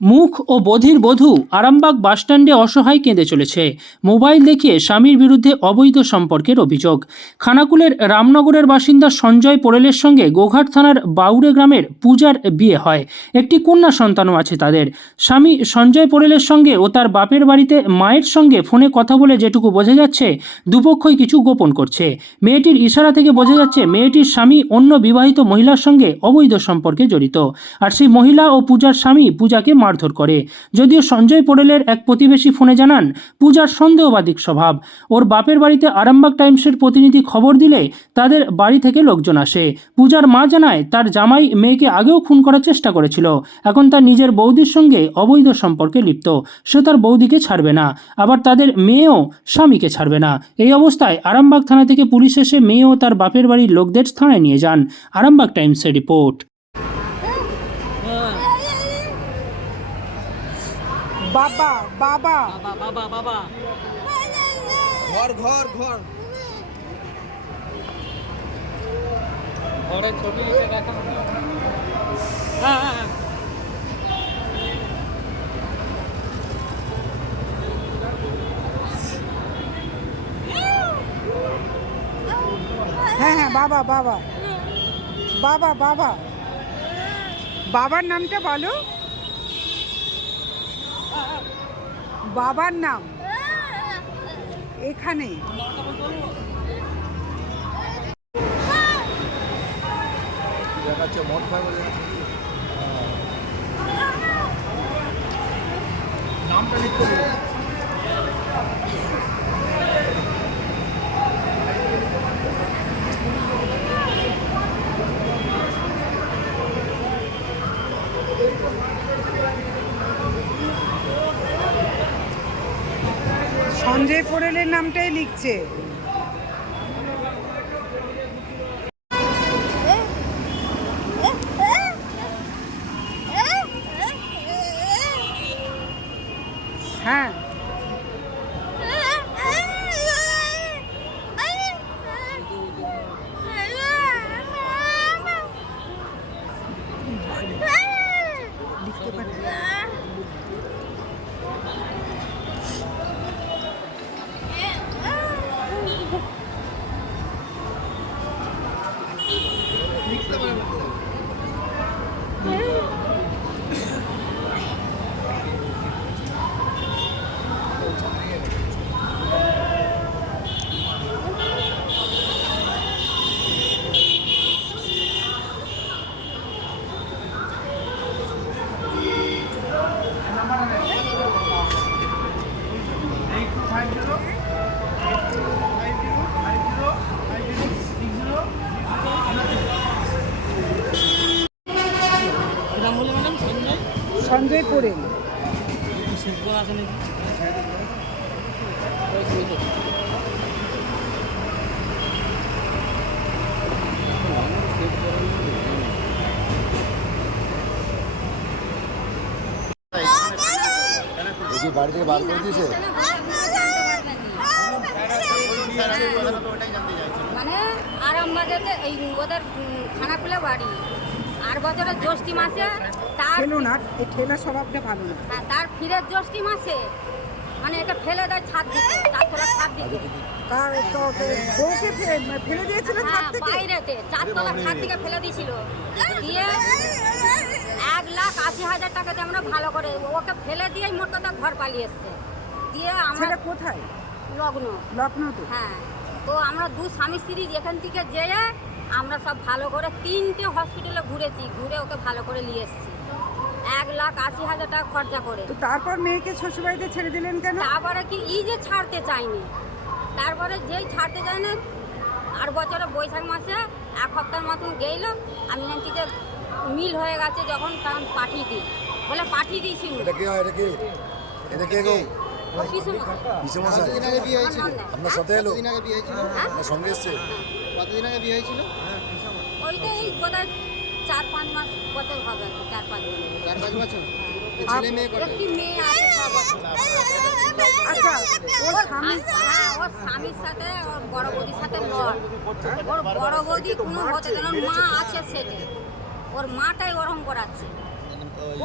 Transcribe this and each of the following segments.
মুখ ও বধির বধূ আরামবাগ বাসস্ট্যান্ডে অসহায় কেঁদে চলেছে। মোবাইল দেখিয়ে স্বামীর বিরুদ্ধে অবৈধ সম্পর্কের অভিযোগ। খানাকুলের রামনগরের বাসিন্দা সঞ্জয় পোরেলের সঙ্গে গোঘাট থানার বাউরে গ্রামের পূজার বিয়ে হয়। একটি কন্যা সন্তানও আছে তাদের। স্বামী সঞ্জয় পোরেলের সঙ্গে ও তার বাপের বাড়িতে মায়ের সঙ্গে ফোনে কথা বলে যেটুকু বোঝা যাচ্ছে, দুপক্ষই কিছু গোপন করছে। মেয়েটির ইশারা থেকে বোঝা যাচ্ছে, মেয়েটির স্বামী অন্য বিবাহিত মহিলার সঙ্গে অবৈধ সম্পর্কে জড়িত। আর সেই মহিলা ও পূজার স্বামী পূজাকে মারধর করে। যদিও সঞ্জয় পোড়েলের এক প্রতিবেশী ফোনে জানান, পূজার সন্দেহবাদিক স্বভাব। ওর বাপের বাড়িতে আরামবাগ টাইমসের প্রতিনিধি খবর দিলে তাদের বাড়ি থেকে লোকজন আসে। পূজার মা জানায়, তার জামাই মেয়েকে আগেও খুন করার চেষ্টা করেছিল। এখন তার নিজের বৌদির সঙ্গে অবৈধ সম্পর্কে লিপ্ত। সে তার বৌদিকে ছাড়বে না। আবার তাদের মেয়েও স্বামীকে ছাড়বে না। এই অবস্থায় আরামবাগ থানা থেকে পুলিশ এসে মেয়ে ও তার বাপের বাড়ির লোকদের থানায় নিয়ে যান। আরামবাগ টাইমসের রিপোর্ট। বাবা বাবা। বাবা বাবা বাবা। ঘর ঘর ঘর। ঘরের ছবি হ্যাঁ হ্যাঁ হ্যাঁ। হ্যাঁ হ্যাঁ বাবা বাবা। বাবা বাবা। বাবার নামটা বলো। বাবার নাম? এখানে। লিখতে হবে। সঞ্জয় পোড়েলের নামটাই লিখছে হ্যাঁ লিখতে পারি নাম বলে ম্যাডাম সঞ্জয় করে দিয়েছে মানে আরামবাগেতে এই ওদের খানাকুলা বাড়ি। আর বছরের জ্যৈষ্ঠী মাসে তার ফেলো না এই ঠেলা স্বভাবটা ভালো না। হ্যাঁ, তার ফিরের জ্যৈষ্ঠী মাসে মানে এটা ফেলে দেয় ছাদ দিকে চারতলা ছাদ দিকে তার তো- তো বউকে ফেলে দিয়েছিল ছাদ হ্যাঁ থেকে? বাইরেতে চারতলা ছাদ দিকে ফেলে দিয়েছিল। দিয়ে এক লাখ আশি হাজার টাকাতে আমরা ভালো করে ওকে ফেলে দিয়েই মোট কথা ঘর পালিয়ে এসছে। দিয়ে আমরা কোথায়? লগ্ন। হ্যাঁ তো আমরা দু স্বামী স্ত্রী যেখান থেকে যেয়ে আমরা সব ভালো করে তিনটে হসপিটালে ঘুরেছি ঘুরে ওকে ভালো করে নিয়ে এসেছি। এক লাখ আশি হাজার টাকা খরচা করে। তো তারপর মেয়েকে শ্বশুরবাড়িতে ছেড়ে দিলেন কেন? তারপরে কি ই যে ছাড়তে চায়নি। তারপরে যেই ছাড়তে চায় না আর বছরে বৈশাখ মাসে এক সপ্তাহের মতন গেল আমি জানছি যে মিল হয়ে গেছে যখন তখন পাঠিয়ে দিই। বলে পাঠিয়ে দিয়েছি এটা কি এটা কি? এটা কে গো? পিছু মশাই। আপনার সাথে এলো? হ্যাঁ? আপনার সঙ্গে এসছে? কতদিন আগে বিয়ে হয়েছিল? ওইটা এই বোধহয় চার পাঁচ মাস বছর হবে চার পাঁচ বছর। চার পাঁচ বছর? ছেলে মেয়ে কত একটি মেয়ে আছে ছ বছর। আচ্ছা ওর স্বামী? হ্যাঁ ওর স্বামীর সাথে ওর বড় বৌদির সাথে লড়। ওর বড় বৌদি কোনো হতে মা আছে সেটি। ওর মাটাই ওরকম করাচ্ছে।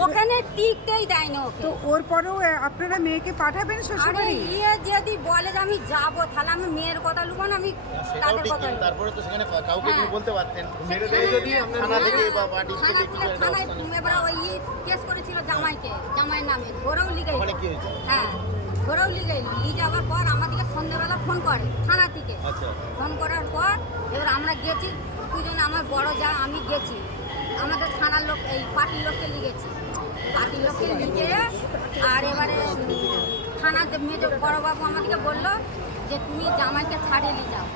ওখানে টিকতেই দেয়নি ওকে তো ওর পরেও আপনারা মেয়েকে পাঠাবেন আরে শ্বশুরবাড়ি ইয়ে যদি বলে যে আমি যাব তাহলে আমি মেয়ের কথা লুবো না আমি তাদের কথা। তারপরে তো সেখানে কাউকে হ্যাঁ। তুমি বলতে পারতেন মেরে দেয় যদি থানা থেকে বা থানা থেকে কিছু একটা থানায় ব্যবস্থা নেয়। এবার ওই ইয়ে কেস করেছিল জামাইকে জামাইয়ের নামে ধরেও লিগাই ওখানে কি হয়েছে? হ্যাঁ ধরেও লিগাই নিয়ে যাওয়ার পর আমাদেরকে সন্ধ্যেবেলা ফোন করে থানা থেকে আচ্ছা ফোন করার পর এবার আমরা গেছি দুজন আমার বড় যা আমি গেছি আমাদের থানার লোক এই পার্টির লোককে লিগেছি পার্টির লোককে লিখে আর এবারে উম, থানাতে মেজো বড়োবাবু আমাদেরকে বলল যে তুমি জামাইকে ছাড়িয়ে নিয়ে যাও।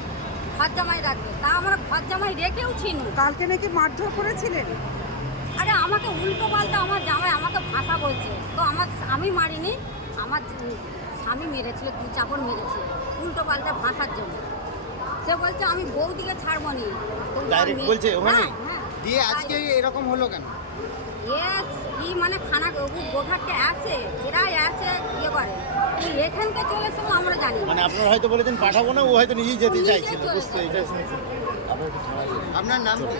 ঘর জামাই রাখবে। তা আমরা ঘর জামাই রেখেও ছিনু। কালকে নাকি মারধর করেছিলেন? আরে আমাকে উল্টো পাল্টা আমার জামাই আমাকে ভাষা বলছে। তো আমার আমি মারিনি আমার স্বামী মেরেছিল দু চাপড় মেরেছিল উল্টো পাল্টা ভাষার জন্য। সে বলছে আমি বৌদিকে ছাড়বো নি। বলছে ওখানে? দিয়ে আজকে এরকম হলো কেন? ই মানে খানা গোঘাটকে আছে এরা আছে ইয়ে করে। এখানকে চলে এসেও আমরা জানি মানে আপনারা হয়তো বলেছেন পাঠাবো না ও হয়তো নিজেই যেতে চাইছিল বুঝতে আপনার নাম কি?